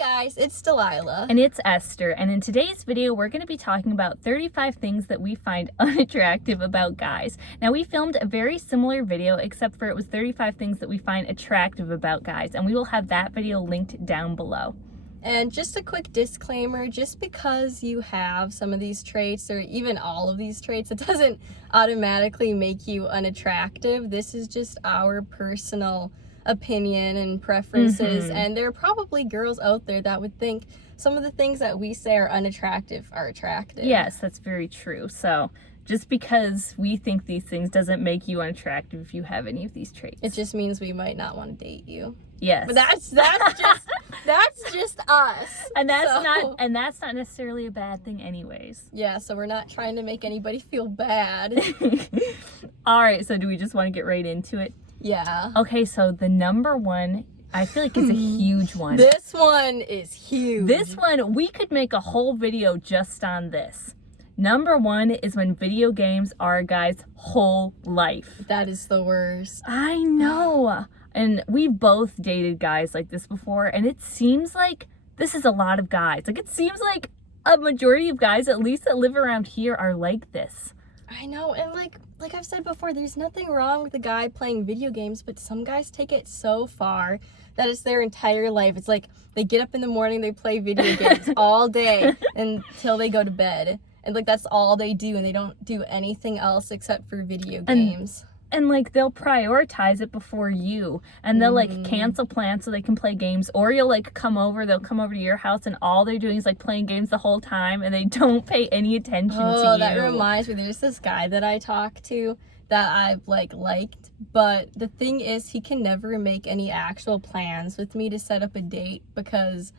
guys, it's Delilah. And it's Esther, and in today's video we're going to be talking about 35 things that we find unattractive about guys. Now we filmed a very similar video, except for it was 35 things that we find attractive about guys, and we will have that video linked down below. And just a quick disclaimer, just because you have some of these traits, or even all of these traits, it doesn't automatically make you unattractive. This is just our personal opinion and preferences, and there are probably girls out there that would think some of the things that we say are unattractive are attractive. Yes, that's very true. So just because we think these things doesn't make you unattractive if you have any of these traits. It just means we might not want to date you. Yes. But that's just us. And that's not necessarily a bad thing anyways. Yeah, so we're not trying to make anybody feel bad. All right, so do we just want to get right into it? Yeah. Okay, so the number one, I feel like it's a huge one. This one is huge. This one, we could make a whole video just on this. Number one is when video games are a guy's whole life. That is the worst. I know. And we've both dated guys like this before, and it seems like this is a lot of guys. Like, it seems like a majority of guys, at least that live around here, are like this. I know, and like I've said before, there's nothing wrong with a guy playing video games, but some guys take it so far that it's their entire life. It's like they get up in the morning, they play video games all day until they go to bed. And like that's all they do, and they don't do anything else except for video games. And like they'll prioritize it before you, and they'll like cancel plans so they can play games, or they'll come over to your house and all they're doing is like playing games the whole time, and they don't pay any attention to you. Oh, that reminds me, there's this guy that I talk to that I've liked, but the thing is he can never make any actual plans with me to set up a date because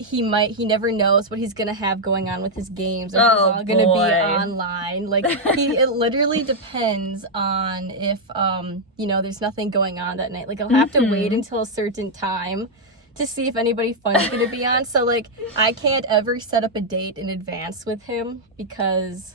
he never knows what he's gonna have going on with his games, or he's all gonna be online. Like it literally depends on if there's nothing going on that night. Like I'll have to wait until a certain time to see if anybody fun's gonna be on. So like I can't ever set up a date in advance with him because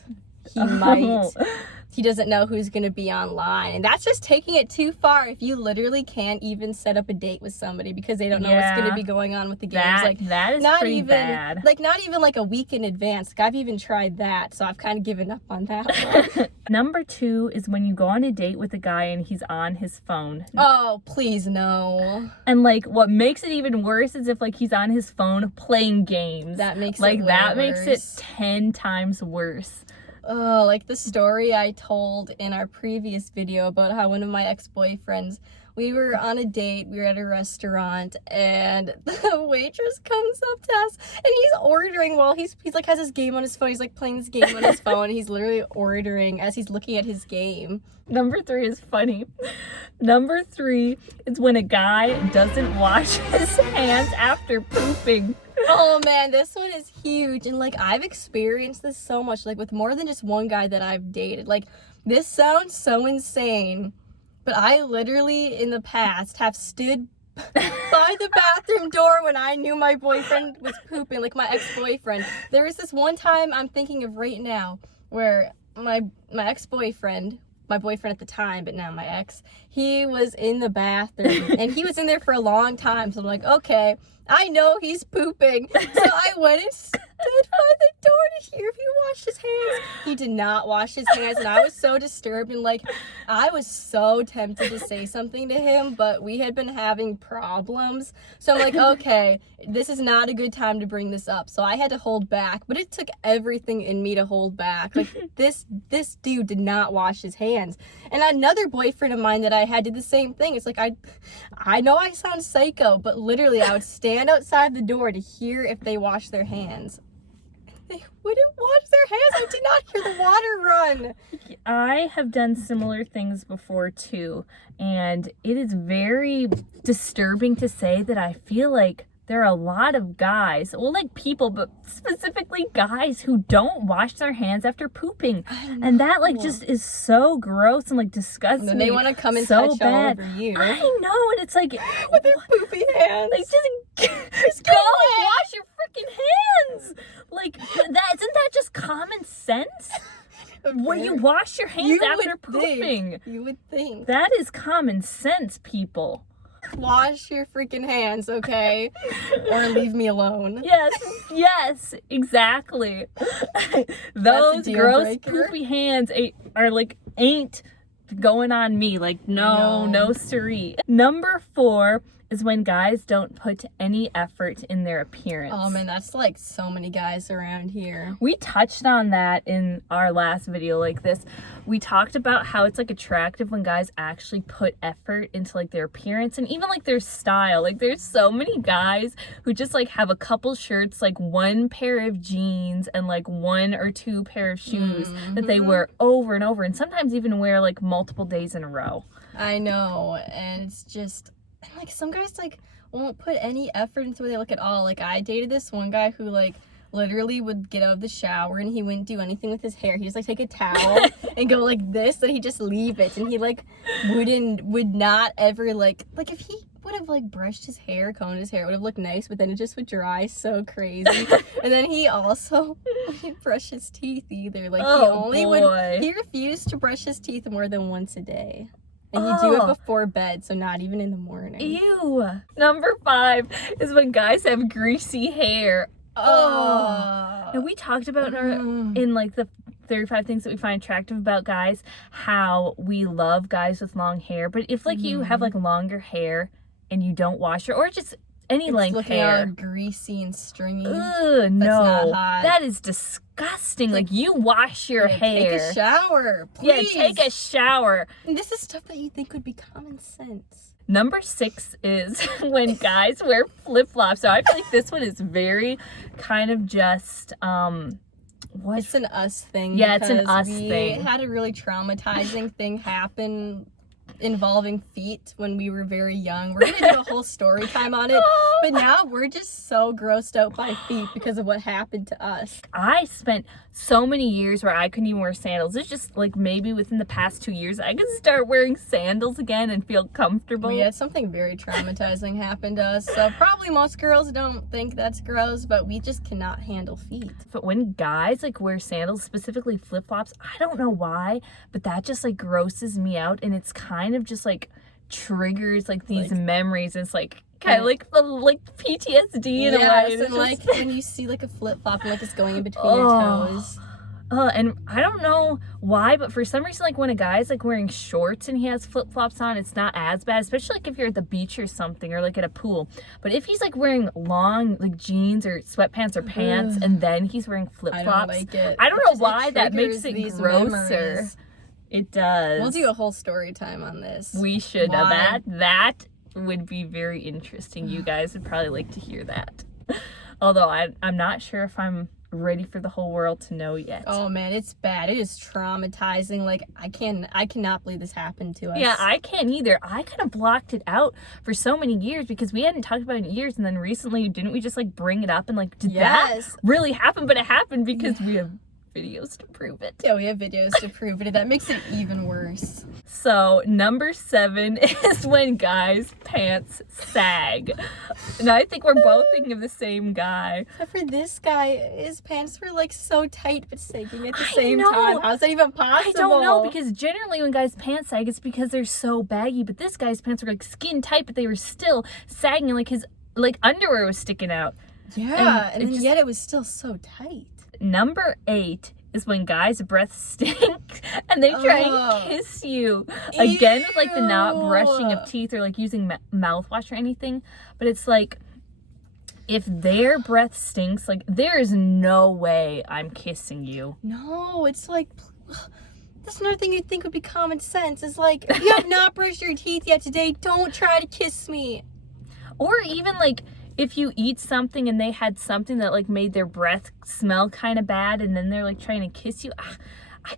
he doesn't know who's going to be online. And that's just taking it too far if you literally can't even set up a date with somebody because they don't know what's going to be going on with the games. That is pretty bad. Like not even like a week in advance. Like I've even tried that, so I've kind of given up on that one. Number two is when you go on a date with a guy and he's on his phone. Oh, please no. And like what makes it even worse is if like he's on his phone playing games. That makes it like that worse. Makes it 10 times worse. Oh, like the story I told in our previous video about how one of my ex-boyfriends, we were on a date, we were at a restaurant, and the waitress comes up to us, and he's ordering while he's like has his game on his phone. He's like playing this game on his phone, and he's literally ordering as he's looking at his game. Number three is funny. Number three is when a guy doesn't wash his hands after pooping. Oh man, this one is huge. And like I've experienced this so much, like with more than just one guy that I've dated. Like this sounds so insane, but I literally in the past have stood by the bathroom door when I knew my boyfriend was pooping, like my ex-boyfriend. There was this one time I'm thinking of right now where my ex-boyfriend, my boyfriend at the time, but now my ex, he was in the bathroom and he was in there for a long time. So I'm like, okay, I know he's pooping. So I went and stood by the door to hear if he washed his hands. He did not wash his hands, and I was so disturbed, and like I was so tempted to say something to him, but we had been having problems. So I'm like, okay, this is not a good time to bring this up. So I had to hold back, but it took everything in me to hold back. Like this dude did not wash his hands. And another boyfriend of mine that I had did the same thing. It's like I know I sound psycho, but literally I would stand outside the door to hear if they wash their hands. They wouldn't wash their hands. I did not hear the water run. I have done similar things before too, and it is very disturbing to say that I feel like there are a lot of guys, well, like people, but specifically guys who don't wash their hands after pooping. And that like just is so gross and like disgusts me. And they want to come and so touch bad. all over you. I know, and it's like with their poopy hands. Like just go wash your freaking hands. Like isn't that just common sense? When you wash your hands after pooping. You would think. That is common sense, people. wash your freaking hands, okay? Or leave me alone. Yes, exactly. Those deal gross breaker. poopy hands ain't going on me. Like, no siree. Number 4 is when guys don't put any effort in their appearance. Oh man, that's like so many guys around here. We touched on that in our last video like this. We talked about how it's like attractive when guys actually put effort into like their appearance and even like their style. Like there's so many guys who just like have a couple shirts, like one pair of jeans and like 1 or 2 pair of shoes that they wear over and over and sometimes even wear like multiple days in a row. I know, and it's just like some guys like won't put any effort into what they look at all. Like I dated this one guy who like literally would get out of the shower and he wouldn't do anything with his hair. He just like take a towel and go like this, and he'd just leave it, and he like would not ever like if he would have like brushed his hair, combed his hair, it would have looked nice, but then it just would dry so crazy. And then he also wouldn't brush his teeth either. Like he refused to brush his teeth more than once a day. And you do it before bed, so not even in the morning. Ew. Number 5 is when guys have greasy hair. And we talked about in like the 35 things that we find attractive about guys, how we love guys with long hair. But if like you have like longer hair and you don't wash it, or just any length hair, all greasy and stringy. Ugh, no, that is disgusting. Like you wash your hair. Take a shower, please. Yeah, take a shower. And this is stuff that you think would be common sense. Number 6 is when guys wear flip-flops. So I feel like this one is very kind of just it's an us thing. Yeah, it's an us thing. We had a really traumatizing thing happen involving feet when we were very young. We're gonna do a whole story time on it, but now we're just so grossed out by feet because of what happened to us. I spent so many years where I couldn't even wear sandals. It's just like maybe within the past 2 years I could start wearing sandals again and feel comfortable. We had something very traumatizing happen to us, so probably most girls don't think that's gross, but we just cannot handle feet. But when guys like wear sandals, specifically flip-flops, I don't know why, but that just like grosses me out, and it's kind of just like triggers like these memories. It's like kind of like PTSD in a way. And like when you see like a flip-flop and like it's going in between your toes. And I don't know why, but for some reason, like when a guy's like wearing shorts and he has flip-flops on, it's not as bad, especially like if you're at the beach or something, or like at a pool. But if he's like wearing long like jeans or sweatpants or pants and then he's wearing flip-flops, I don't like it. I don't know why that makes it grosser. Memories. It does. We'll do a whole story time on this. We should. Now that would be very interesting. You guys would probably like to hear that. Although I'm not sure if I'm ready for the whole world to know yet. Oh man, it's bad. It is traumatizing. Like I cannot believe this happened to us. Yeah, I can't either. I kind of blocked it out for so many years because we hadn't talked about it in years, and then recently didn't we just like bring it up and like did that really happen? But it happened because we have videos to prove it. Yeah, we have videos to prove it. That makes it even worse. So number 7 is when guys' pants sag. And I think we're both thinking of the same guy. Except for this guy, his pants were like so tight but sagging at the same time. How's that even possible? I don't know, because generally when guys' pants sag, it's because they're so baggy. But this guy's pants were like skin tight, but they were still sagging, and like his like underwear was sticking out. Yeah, and then yet it was still so tight. Number 8 is when guys' breath stinks and they try and kiss you. Again, with like the not brushing of teeth or like using mouthwash or anything. But it's like, if their breath stinks, like there is no way I'm kissing you. No, it's like, that's another thing you'd think would be common sense. Is like, if you have not brushed your teeth yet today, don't try to kiss me. Or even like, if you eat something and they had something that like made their breath smell kind of bad, and then they're like trying to kiss you,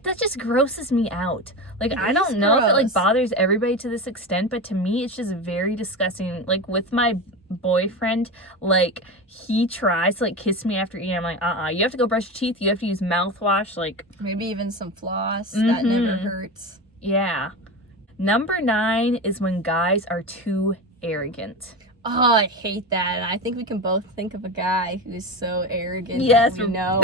that just grosses me out. Like I don't know if it like bothers everybody to this extent, but to me it's just very disgusting. Like with my boyfriend, like he tries to like kiss me after eating. I'm like, you have to go brush your teeth, you have to use mouthwash, like maybe even some floss. That never hurts. Yeah. Number 9 is when guys are too arrogant. Oh, I hate that. And I think we can both think of a guy who's so arrogant. Yes, we know.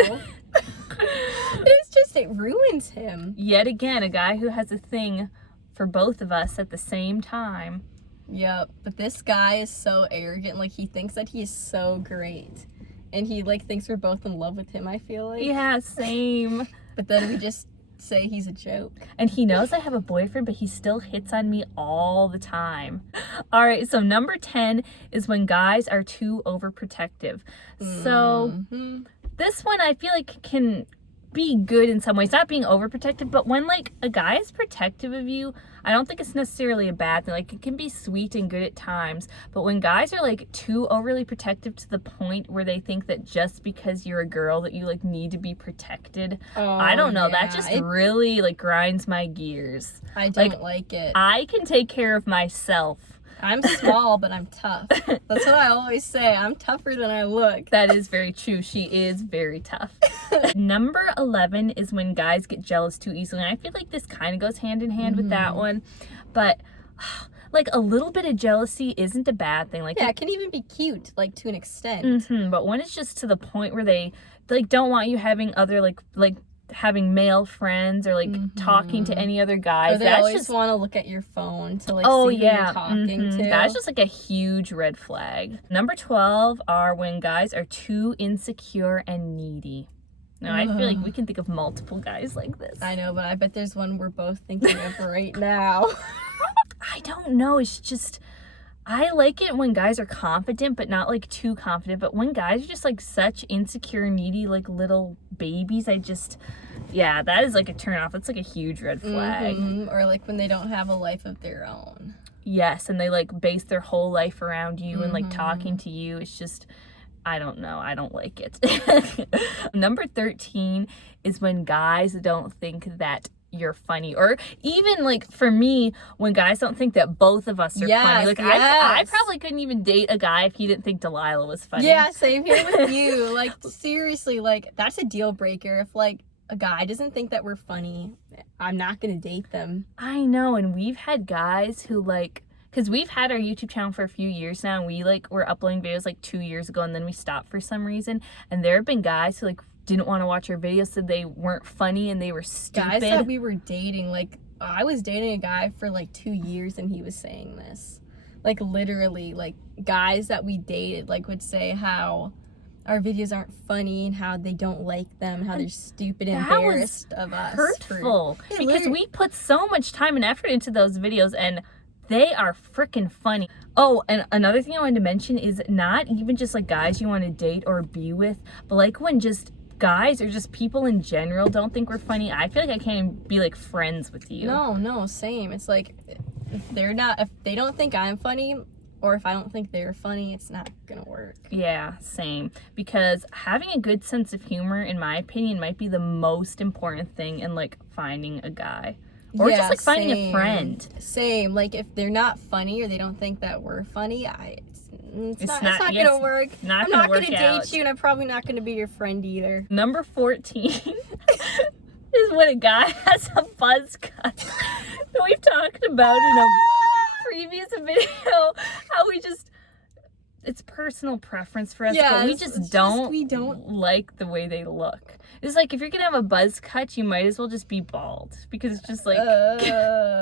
It ruins him. Yet again, a guy who has a thing for both of us at the same time. Yep. But this guy is so arrogant. Like, he thinks that he is so great. And he, like, thinks we're both in love with him, I feel like. Yeah, same. But then we just say he's a joke. And he knows I have a boyfriend, but he still hits on me all the time. All right, so number 10 is when guys are too overprotective. So this one I feel like can be good in some ways, not being overprotective, but when like a guy is protective of you, I don't think it's necessarily a bad thing. Like, it can be sweet and good at times, but when guys are like too overly protective to the point where they think that just because you're a girl that you like need to be protected, I don't know, that just really like grinds my gears. I don't like it. I can take care of myself. I'm small, but I'm tough. That's what I always say. I'm tougher than I look. That is very true. She is very tough. Number 11 is when guys get jealous too easily. And I feel like this kind of goes hand in hand with that one. But like, a little bit of jealousy isn't a bad thing. Like, yeah, it can even be cute, like, to an extent. But when it's just to the point where they like don't want you having other like having male friends or like talking to any other guys, or they that's always just want to look at your phone to like see who you're talking to. That's just like a huge red flag. Number 12 are when guys are too insecure and needy. Now, I feel like we can think of multiple guys like this. I know, but I bet there's one we're both thinking of right now. I don't know. It's just, I like it when guys are confident, but not like too confident. But when guys are just like such insecure, needy, like little babies, yeah, that is like a turn off. It's like a huge red flag. Or like when they don't have a life of their own. Yes, and they like base their whole life around you and like talking to you. It's just, I don't know. I don't like it. Number 13 is when guys don't think that you're funny, or even like for me, when guys don't think that both of us are funny. Like, I probably couldn't even date a guy if he didn't think Delilah was funny. Yeah, same here with you. Like, seriously, like, that's a deal breaker. If like a guy doesn't think that we're funny, I'm not gonna date them. I know, and we've had guys who like, because we've had our YouTube channel for a few years now, and we like were uploading videos like 2 years ago, and then we stopped for some reason, and there have been guys who like didn't want to watch our videos, said they weren't funny and they were stupid. Guys that we were dating, like, I was dating a guy for like 2 years and he was saying this. Like, literally, like, guys that we dated like would say how our videos aren't funny and how they don't like them, how they're stupid and embarrassed of us. Hurtful. Because we put so much time and effort into those videos, and they are freaking funny. Oh, and another thing I wanted to mention is not even just like guys you want to date or be with, but like when just guys or just people in general don't think we're funny, I feel like I can't even be like friends with you. No, same. It's like, if they don't think I'm funny, or if I don't think they're funny, it's not gonna work. Yeah, same. Because having a good sense of humor, in my opinion, might be the most important thing in like finding a guy. Or just like finding a friend. Same. Like, if they're not funny or they don't think that we're funny, it's not gonna work. I'm not gonna date you, and I'm probably not gonna be your friend either. Number 14 is when a guy has a buzz cut. That we've talked about in a previous video, how it's personal preference for us, but we just don't like the way they look. It's like, if you're gonna have a buzz cut, you might as well just be bald, because it's just like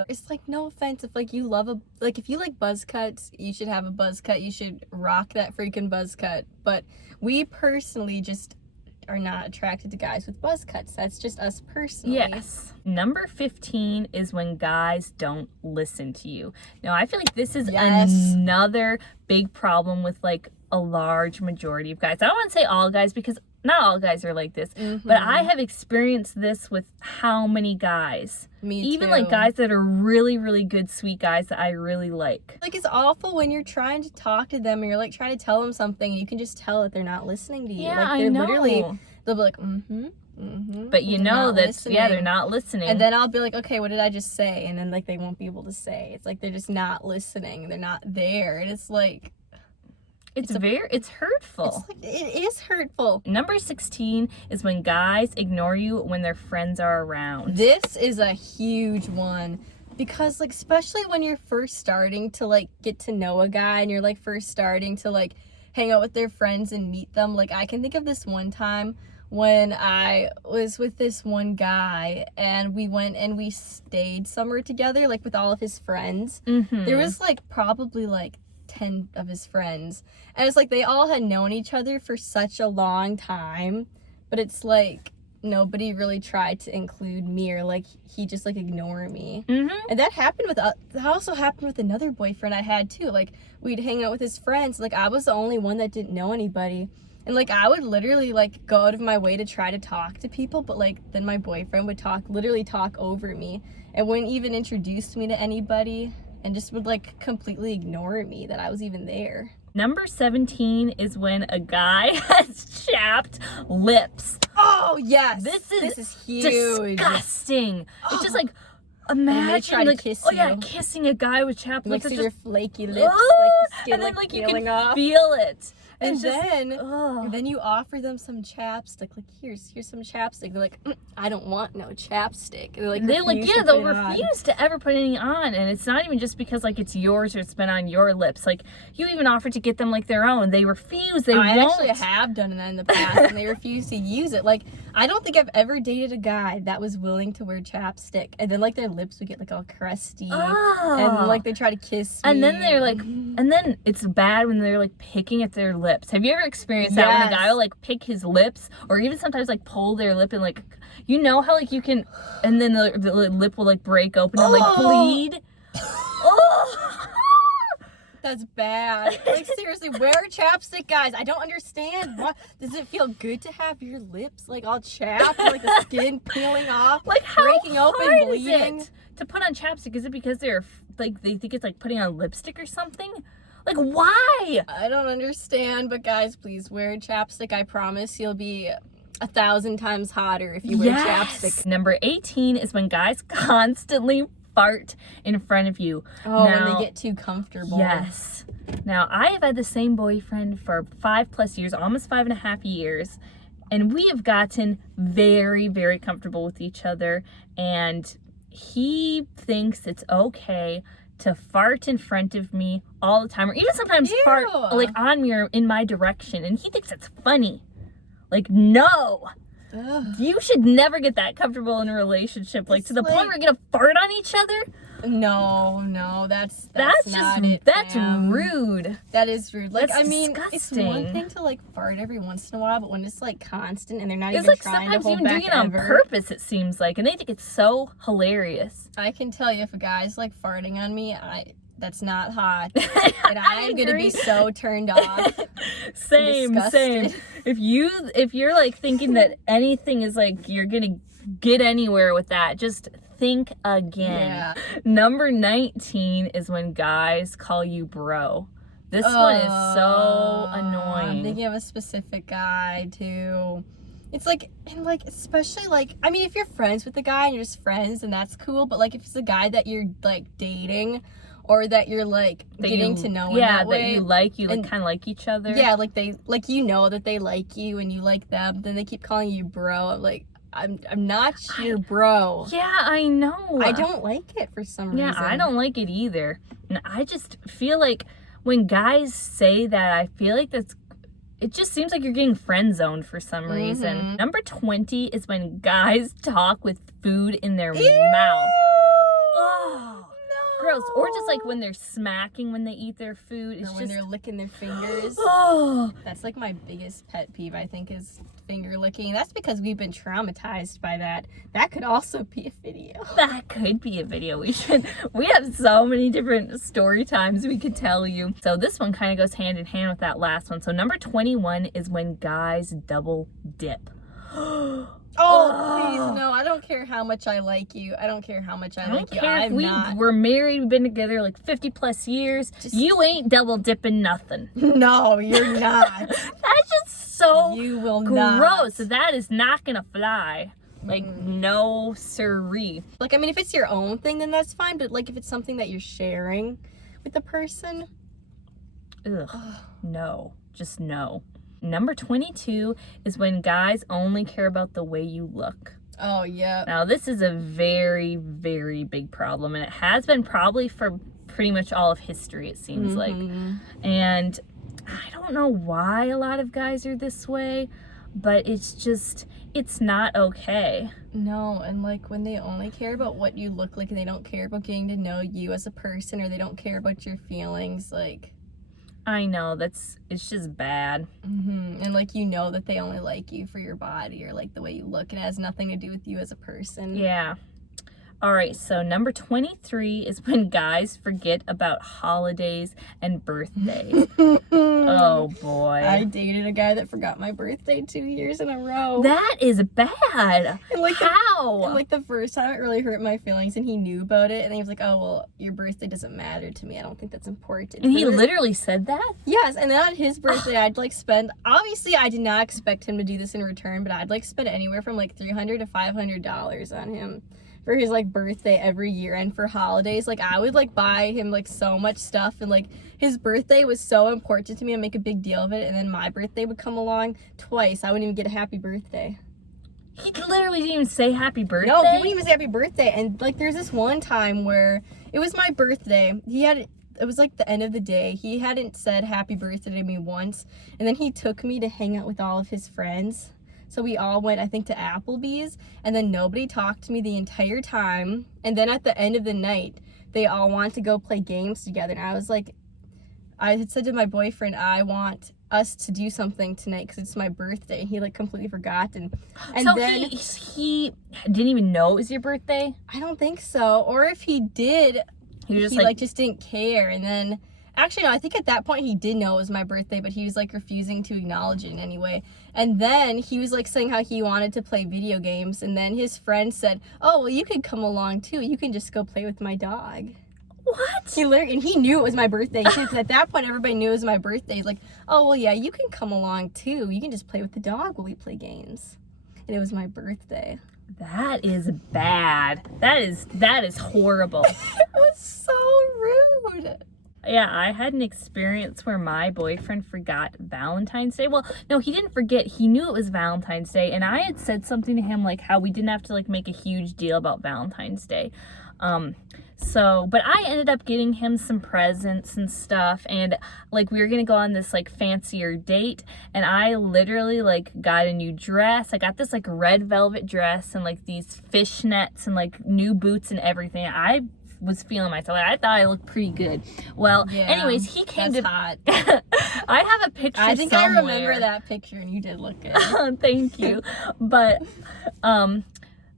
it's like, no offense, if like you if you like buzz cuts, you should have a buzz cut, you should rock that freaking buzz cut. But we personally just are not attracted to guys with buzz cuts. That's just us personally. Yes. Number 15 is when guys don't listen to you. Now, I feel like this is another big problem with like a large majority of guys. I don't want to say all guys, because not all guys are like this, but I have experienced this with how many guys. Me Even too. like guys that are really, really good, sweet guys that I really like. Like, it's awful when you're trying to talk to them and you're like trying to tell them something, and you can just tell that they're not listening to you. Yeah, like, they're I know. literally, they'll be like, But you know that's, they're not listening. And then I'll be like, okay, what did I just say? And then like they won't be able to say. It's like they're just not listening. They're not there. And it's like, it's hurtful. It's like, it is hurtful. Number 16 is when guys ignore you when their friends are around. This is a huge one, because like, especially when you're first starting to like get to know a guy, and you're like first starting to like hang out with their friends and meet them. Like, I can think of this one time when I was with this one guy and we went and we stayed somewhere together, like with all of his friends. There was like probably like 10 of his friends. And it's like they all had known each other for such a long time, but it's like nobody really tried to include me, or like he just like ignored me. And that also happened with another boyfriend I had too. Like we'd hang out with his friends, like I was the only one that didn't know anybody, and like I would literally like go out of my way to try to talk to people, but like then my boyfriend would literally talk over me and wouldn't even introduce me to anybody, and just would like completely ignore me that I was even there. Number 17 is when a guy has chapped lips. Oh yes, this is huge. Disgusting. Oh. It's just like, imagine try to like, kiss oh yeah, you. kissing a guy with chapped Like lips. see their flaky lips, like the skin and then like you peeling can off. feel it. And It's just, then you offer them some chapstick, like here's some chapstick. They're like, I don't want no chapstick. They'll refuse to ever put any on, and it's not even just because like it's yours or it's been on your lips. Like you even offer to get them like their own. They refuse. They won't. I actually have done that in the past, and they refuse to use it. Like I don't think I've ever dated a guy that was willing to wear chapstick, and then like their lips would get like all crusty, and like they try to kiss me. And then they're like, and then it's bad when they're like picking at their lips. Have you ever experienced that when a guy will like pick his lips, or even sometimes like pull their lip and like, you know how like you can, and then the lip will like break open and like bleed. That's bad. Like seriously, wear chapstick, guys. I don't understand. What does it feel good to have your lips like all chapped, and, like the skin peeling off, like how breaking open, hard bleeding? is it to put on chapstick? Is it because they're like they think it's like putting on lipstick or something? Like why? I don't understand, but guys, please wear chapstick. I promise you'll be 1,000 times hotter if you wear chapstick. Number 18 is when guys constantly fart in front of you. Oh, when they get too comfortable. Yes. Now, I have had the same boyfriend for 5+ years, almost 5.5 years, and we have gotten very, very comfortable with each other, and he thinks it's okay to fart in front of me all the time, or even sometimes fart like on me or in my direction, and he thinks it's funny. Like, no. Ugh. You should never get that comfortable in a relationship, like to the point where you're gonna fart on each other. No, that's not it. That's rude. That is rude. Like, That's I mean, disgusting. it's one thing to like fart every once in a while, but when it's like constant and they're not It's even like trying to sometimes hold even back doing it on ever. purpose, it seems like, and they think it's so hilarious. I can tell you if a guy's like farting on me, that's not hot, and I'm gonna be so turned off. Same. If you're like thinking that anything is like you're gonna get anywhere with that, just think again. Yeah. Number 19 is when guys call you bro. This one is so annoying. I'm thinking of a specific guy too. It's like, and like, especially like, I mean, if you're friends with the guy and you're just friends, then that's cool. But like, if it's a guy that you're like dating, or that you're like getting to know in that way, you kind of like each other. Yeah, like they like, you know that they like you and you like them. Then they keep calling you bro. I'm like, I'm not your bro. Yeah, I know. I don't like it for some reason. Yeah, I don't like it either. And I just feel like when guys say that, I feel like it just seems like you're getting friend zoned for some reason. Number 20 is when guys talk with food in their mouth. Oh, no. Gross. Or just like when they're smacking when they eat their food. It's when they're licking their fingers. Oh. That's like my biggest pet peeve, I think, is finger licking. That's because we've been traumatized by that. That could also be a video. That could be a video. We have so many different story times we could tell you. So this one kind of goes hand in hand with that last one. So number 21 is when guys double dip. Oh, please, no. I don't care how much I like you. I don't care how much I like you. If we're married, we've been together like 50+ years. You ain't double dipping nothing. No, you're not. That's just so you will gross. not. That is not gonna fly. Like, no siree. Like, I mean, if it's your own thing, then that's fine. But like, if it's something that you're sharing with the person, no, just no. Number 22 is when guys only care about the way you look. Oh, yeah. Now, this is a very, very big problem, and it has been probably for pretty much all of history, it seems like. And I don't know why a lot of guys are this way, but it's not okay. No, and like when they only care about what you look like and they don't care about getting to know you as a person, or they don't care about your feelings, like. I know, it's just bad. And like, you know that they only like you for your body or like the way you look, and it has nothing to do with you as a person. Yeah. All right, so number 23 is when guys forget about holidays and birthdays. Oh boy. I dated a guy that forgot my birthday 2 years in a row. That is bad. And like How? And like the first time, it really hurt my feelings, and he knew about it, and he was like, "Oh well, your birthday doesn't matter to me. I don't think that's important." And he literally said that? Yes, and then on his birthday, I'd like spend. Obviously, I did not expect him to do this in return, but I'd like spend anywhere from like $300 to $500 on him for his like birthday every year, and for holidays, like I would like buy him like so much stuff, and like his birthday was so important to me, and make a big deal of it, and then my birthday would come along twice. I wouldn't even get a happy birthday. He literally didn't even say happy birthday. No, he wouldn't even say happy birthday. And like there's this one time where it was my birthday. It was like the end of the day. He hadn't said happy birthday to me once, and then he took me to hang out with all of his friends. So we all went, I think, to Applebee's, and then nobody talked to me the entire time. And then at the end of the night, they all wanted to go play games together. And I was like, I had said to my boyfriend, I want us to do something tonight because it's my birthday. He like completely forgot. And so then he didn't even know it was your birthday? I don't think so. Or if he did, he was like just didn't care. And then actually, no, I think at that point he did know it was my birthday, but he was like refusing to acknowledge it in any way. And then he was like saying how he wanted to play video games, and then his friend said, "Oh, well, you could come along too. You can just go play with my dog." What? And he knew it was my birthday too, because at that point everybody knew it was my birthday. He's like, "Oh, well, yeah, you can come along too. You can just play with the dog while we play games." And it was my birthday. That is bad. That is horrible. It was so rude. Yeah, I had an experience where my boyfriend forgot Valentine's Day. Well, no, he didn't forget. He knew it was Valentine's Day, and I had said something to him like how we didn't have to like make a huge deal about Valentine's Day. But I ended up getting him some presents and stuff, and like we were gonna go on this like fancier date, and I literally like got a new dress. I got this like red velvet dress and like these fishnets and like new boots and everything. I was feeling myself. I thought I looked pretty good. Well, yeah, anyways, he came that's to hot. I have a picture I think somewhere. I remember that picture, and you did look good. Thank you. But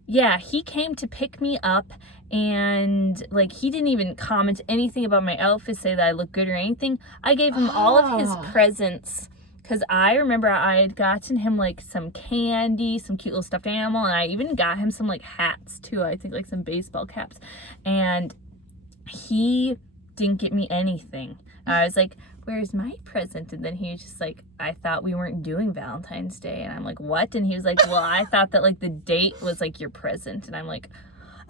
yeah, he came to pick me up, and like he didn't even comment anything about my outfit, say that I look good or anything. I gave him all of his presents, because I remember I had gotten him like some candy, some cute little stuffed animal, and I even got him some like hats too. I think like some baseball caps. And he didn't get me anything. I was like, "Where's my present?" And then he was just like, "I thought we weren't doing Valentine's Day." And I'm like, "What?" And he was like, "Well, I thought that like the date was like your present." And I'm like,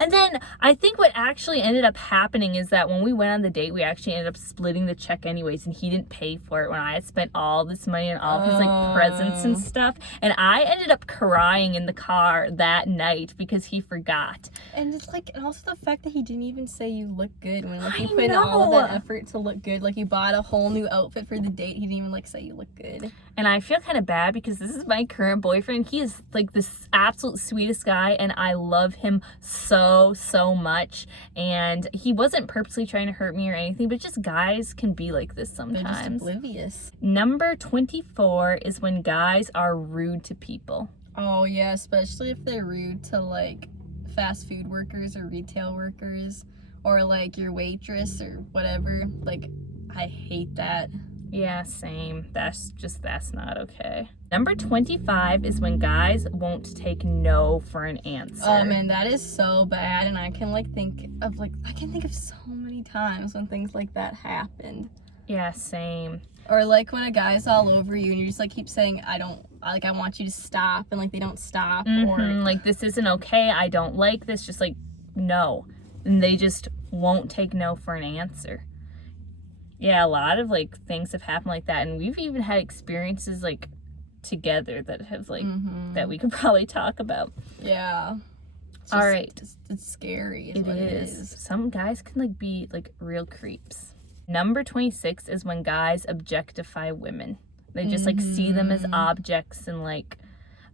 and then I think what actually ended up happening is that when we went on the date, we actually ended up splitting the check anyways, and he didn't pay for it when I had spent all this money on all of his like presents and stuff. And I ended up crying in the car that night because he forgot. And it's like, and also the fact that he didn't even say you look good when like you put in all of that effort to look good. Like you bought a whole new outfit for the date. He didn't even like say you look good. And I feel kind of bad because this is my current boyfriend. He is like this absolute sweetest guy, and I love him so much. And he wasn't purposely trying to hurt me or anything, but just guys can be like this sometimes. They're just oblivious. Number 24 is when guys are rude to people. Oh yeah, especially if they're rude to like fast food workers or retail workers, or like your waitress or whatever. Like, I hate that. Yeah, same. That's not okay. Number 25 is when guys won't take no for an answer. Oh man, that is so bad, and I can think of so many times when things like that happened. Yeah, same. Or like when a guy's all over you and you just like keep saying, I want you to stop, and like they don't stop. Or like, this isn't okay, I don't like this, just like, no. And they just won't take no for an answer. Yeah, a lot of like things have happened like that, and we've even had experiences like together that have like that we could probably talk about. Yeah. All right. It's scary. It is. Some guys can like be like real creeps. Number 26 is when guys objectify women. They just like see them as objects and like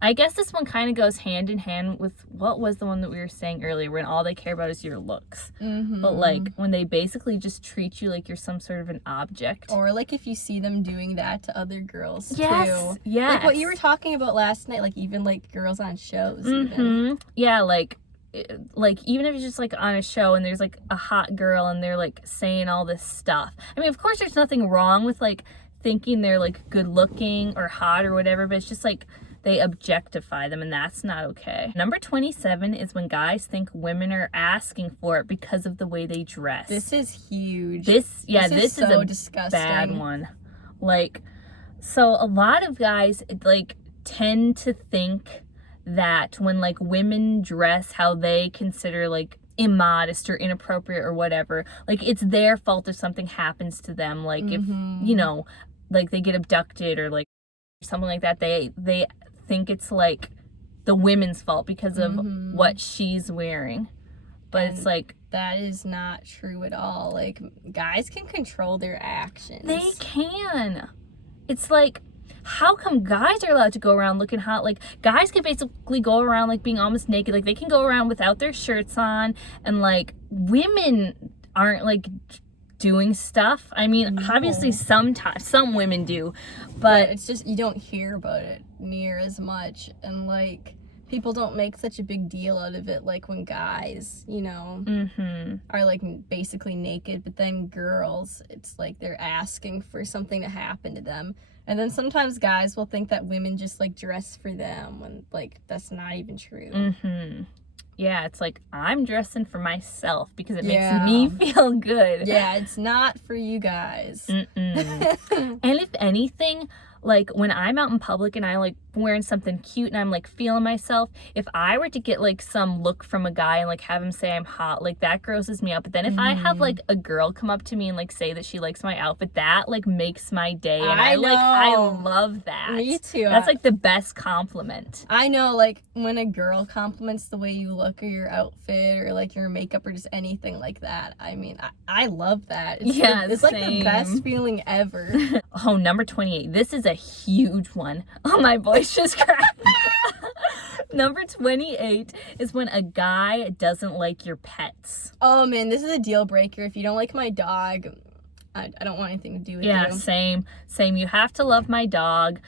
I guess this one kind of goes hand in hand with what was the one that we were saying earlier, when all they care about is your looks. But like when they basically just treat you like you're some sort of an object. Or like if you see them doing that to other girls too. Yes. Like what you were talking about last night, like even like girls on shows. Even. Yeah, like even if it's just like on a show and there's like a hot girl and they're like saying all this stuff. I mean, of course there's nothing wrong with like thinking they're like good looking or hot or whatever, but it's just like they objectify them, and that's not okay. Number 27 is when guys think women are asking for it because of the way they dress. This is huge. This is so a disgusting. bad one. Like, so a lot of guys like tend to think that when like women dress how they consider like immodest or inappropriate or whatever, like it's their fault if something happens to them, like if you know, like they get abducted or like something like that, they think it's like the women's fault because of what she's wearing. But it's like, that is not true at all. Like, guys can control their actions. They can. It's like, how come guys are allowed to go around looking hot? Like, guys can basically go around like being almost naked. Like, they can go around without their shirts on, and like women aren't like doing stuff. I mean, obviously sometimes some women do, but it's just you don't hear about it near as much, and like people don't make such a big deal out of it like when guys, you know, are like basically naked, but then girls, it's like they're asking for something to happen to them. And then sometimes guys will think that women just like dress for them when like that's not even true. Yeah, it's like, I'm dressing for myself because it makes me feel good. Yeah, it's not for you guys. And if anything, like when I'm out in public and I like wearing something cute and I'm like feeling myself, if I were to get like some look from a guy and like have him say I'm hot, like that grosses me out. But then if I have like a girl come up to me and like say that she likes my outfit, that like makes my day. And I love that. Me too. That's like the best compliment. I know, like when a girl compliments the way you look or your outfit or like your makeup or just anything like that. I mean, I love that. It's like the best feeling ever. Oh, number 28. This is a huge one. Oh, my voice just cracked. Number 28 is when a guy doesn't like your pets. Oh man, this is a deal breaker. If you don't like my dog, I don't want anything to do with you. Yeah, same. You have to love my dog.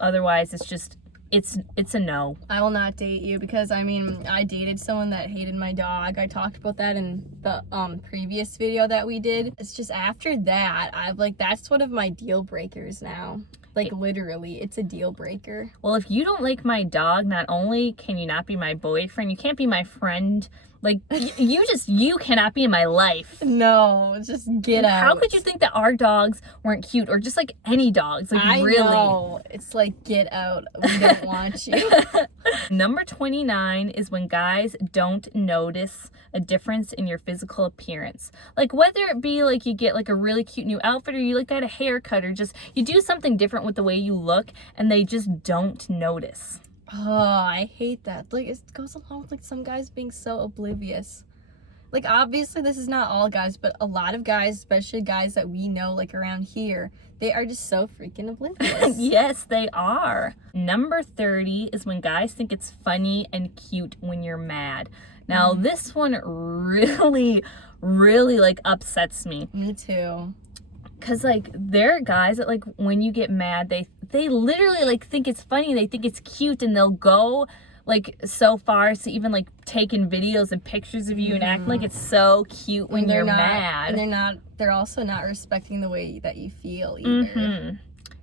Otherwise, it's just, it's a no. I will not date you because, I mean, I dated someone that hated my dog. I talked about that in the previous video that we did. It's just after that, I've like, that's one of my deal breakers now. Like, literally, it's a deal breaker. Well, if you don't like my dog, not only can you not be my boyfriend, you can't be my friend. Like, you cannot be in my life. No, just get out. How could you think that our dogs weren't cute, or just like any dogs? Like, I really? know. It's like, get out. We don't want you. Number 29 is when guys don't notice a difference in your physical appearance. Like, whether it be like you get like a really cute new outfit, or you like got a haircut, or just you do something different with the way you look, and they just don't notice. Oh, I hate that. Like, it goes along with like some guys being so oblivious. Like, obviously this is not all guys, but a lot of guys, especially guys that we know like around here, they are just so freaking oblivious. Yes, they are. Number 30 is when guys think it's funny and cute when you're mad. Now, this one really like upsets me. Me too. Cause like there are guys that like when you get mad, they literally like think it's funny, they think it's cute, and they'll go like so far as to even like taking videos and pictures of you and acting like it's so cute when you're mad. And they're also not respecting the way that you feel either.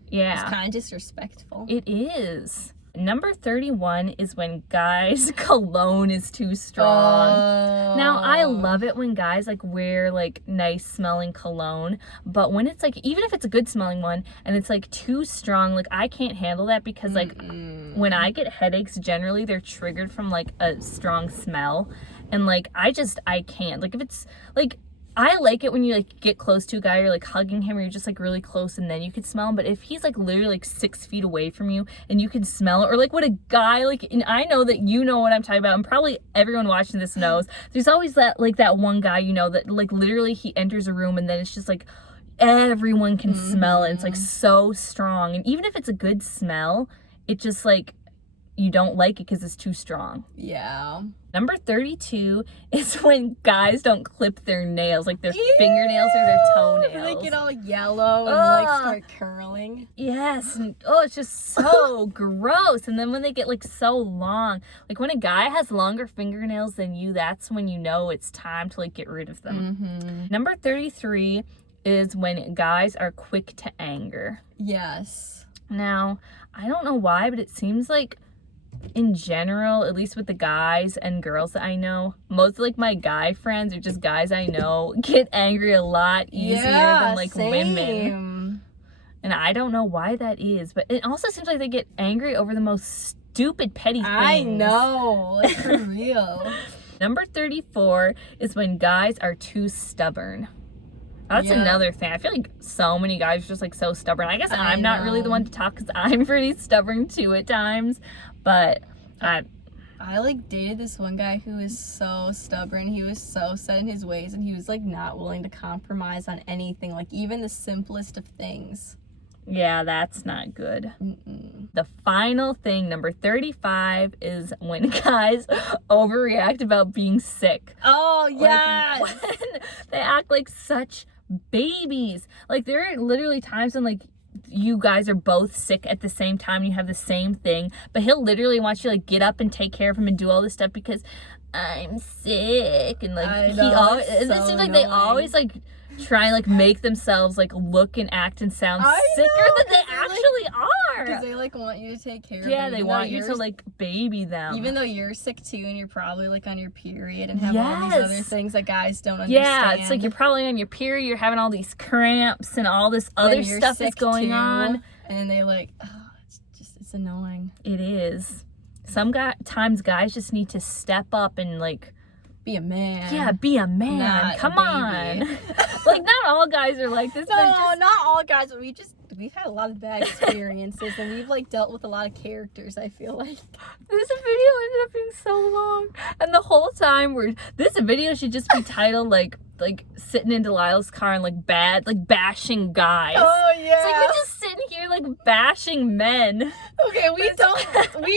Yeah. It's kind of disrespectful. It is. Number 31 is when guys' cologne is too strong. Now, I love it when guys like wear like nice smelling cologne, but when it's like, even if it's a good smelling one and it's like too strong, like I can't handle that because like when I get headaches, generally they're triggered from like a strong smell, and like I can't. Like if it's like, I like it when you like get close to a guy, you're like hugging him, or you're just like really close and then you can smell him. But if he's like literally like 6 feet away from you and you can smell it, or like what a guy like, and I know that you know what I'm talking about, and probably everyone watching this knows, there's always that like that one guy, you know, that like literally he enters a room and then it's just like everyone can smell it. It's like so strong, and even if it's a good smell, it just like, you don't like it because it's too strong. Yeah. Number 32 is when guys don't clip their nails, like their fingernails or their toenails. They get all yellow and like start curling. Yes, and it's just so gross. And then when they get like so long, like when a guy has longer fingernails than you, that's when you know it's time to like get rid of them. Number 33 is when guys are quick to anger. Yes. Now, I don't know why, but it seems like in general, at least with the guys and girls that I know, most of like my guy friends or just guys I know get angry a lot easier than like women. And I don't know why that is, but it also seems like they get angry over the most stupid petty things. I know, like for real. Number 34 is when guys are too stubborn. That's another thing. I feel like so many guys are just like so stubborn. I guess I'm not really the one to talk because I'm pretty stubborn too at times. But I like dated this one guy who was so stubborn. He was so set in his ways and he was like not willing to compromise on anything, like even the simplest of things. Yeah, that's not good. The final thing, number 35, is when guys overreact about being sick. Oh, yes! Like, when they act like such babies. Like, there are literally times when, like, you guys are both sick at the same time, you have the same thing, but he'll literally want you to, like, get up and take care of him and do all this stuff because I'm sick. And, like, it seems like they always, like, try and like make themselves like look and act and sound sicker than they actually are. Because they like want you to take care of them. Yeah, they want you to like baby them. Even though you're sick too and you're probably like on your period and have all these other things that guys don't understand. Yeah, it's like you're probably on your period, you're having all these cramps and all this other stuff that's going on. And then they like, it's annoying. It is. Sometimes guys just need to step up and like be a man. Yeah, be a man. Not Come a on. Like, not all guys are like this. No, not all guys, but we've had a lot of bad experiences and we've like dealt with a lot of characters, I feel like. This video ended up being so long. And the whole time this video should just be titled like sitting in Delilah's car and like bashing guys. Oh yeah. It's like we're just sitting here like bashing men. Okay, we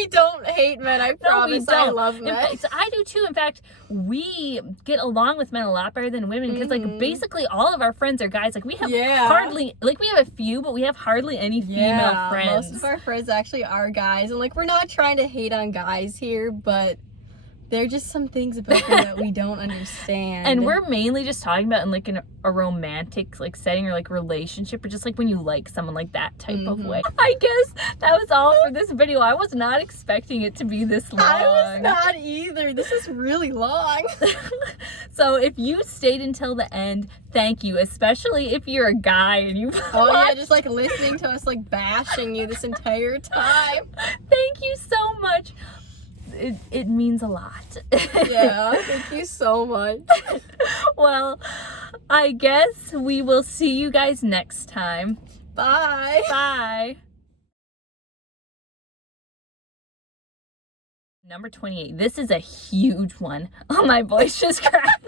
don't hate men, I promise. No, we don't. I love men. In fact, I do too. In fact, we get along with men a lot better than women because like basically all of our friends are guys. Like we have hardly, like we have a few, but we have hardly any female friends. Most of our friends actually are guys, and like we're not trying to hate on guys here, but there are just some things about them that we don't understand. And we're mainly just talking about in like a romantic like setting or like relationship or just like when you like someone like that type of way. I guess that was all for this video. I was not expecting it to be this long. I was not either. This is really long. So if you stayed until the end, thank you. Especially if you're a guy and you just like listening to us like bashing you this entire time. Thank you so much. It means a lot. Yeah, thank you so much. Well, I guess we will see you guys next time. Bye. Bye. Number 28. This is a huge one. Oh, my voice just cracked.